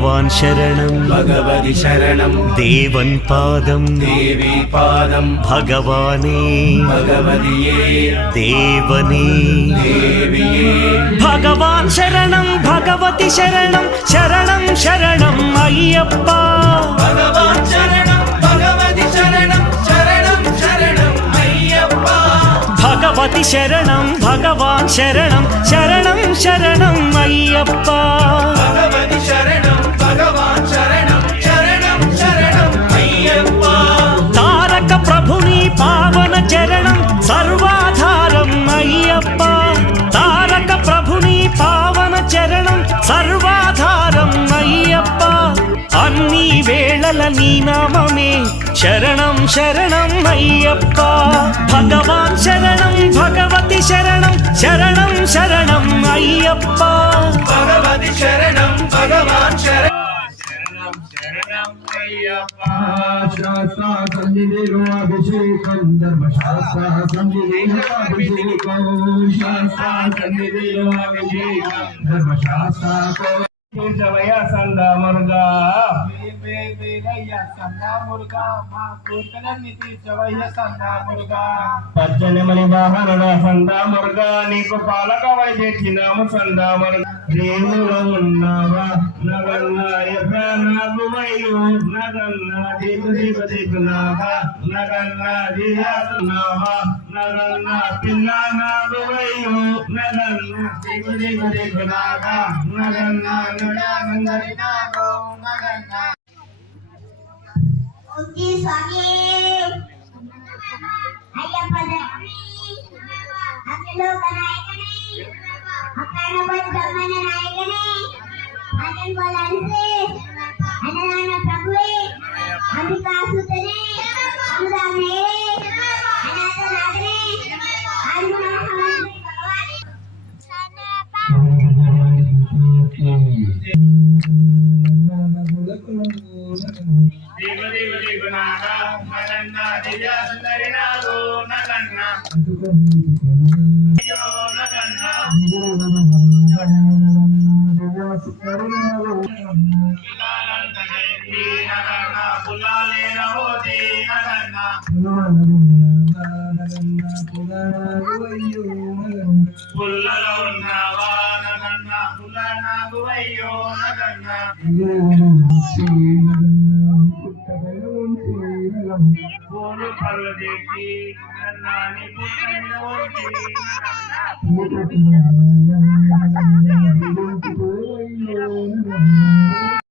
भगवान् शरणं भगवति शरणं देवन् पादं देवी पादं भगवाने भगवतिये देवने देविये भगवान् शरणं भगवति शरणं शरणं शरणं अय्यप्पा भगवान् शरणं भगवति शरणं शरणं शरणं अय्यप्पा भगवति शरणं भगवान् शरणं शरणं शरणं अय्यप्पा भगवति शरणं भगवान् शरणं शरणं शरणं अय्यप्पा तारक प्रभुनि पावन चरणं सर्वाधारं अय्यप्पा तारक प्रभुनि पावन चरणं सर्वाधारं अय्यप्पा अन्नी वेळల నీ నామమే శరణం శరణం అయ్యప్ప భగవాన్ శరణం భగవతి శరణం శరణం శరణం అయ్యప్ప भगवति शरणं भगवान् शरणं शरणं अय्यप्पा शास्त्रा सन्निधिर्वाभिषेकं धर्मशास्त्रा सन्निधिर्वाभिषेकं शास्त्रा सन्निधिर्वाभिषेकं धर्मशास्त्रा जवया संदा मुर्गा పచ్చని మణి వాహనుడ సందా మురుగా నీకు పాలక వైద్యము సందా మురుగా దేవుడు ఉన్నావా నగన్నా ఎప్పుడు వయ్యు నగన్నా దిగు దిగు దిగునాగా నగన్నా దియాతున్నావా నగన్నా పిల్ల నాకు వయ్యు నగన్నా దిగు దిగు దిగునాగా నగన్నా నుడందరి నాకు నగన్నా Oke Swami, ayah pada kami, aku lo naik kami, akan buat zaman naik kami, akan balanse, anak-anak Prabu, Ambika Sutani, Amudame, anak Nagre, Anu Muhammad Bhagwan, sana apa? దిగు దిగు దిగునాగా నగన్నా దివ్య సుందరి నాగు నగన్నా నగన్నా పిలాలంత జయంతి నగన్నా పుల్లాలే రహోతి నగన్నా పుల్లలో ఉన్నావా నగన్నా పుల్ల నాగు అయ్యో నగన్నా పూలు పళ్ళు తెచ్చి నన్నాని పుట్టని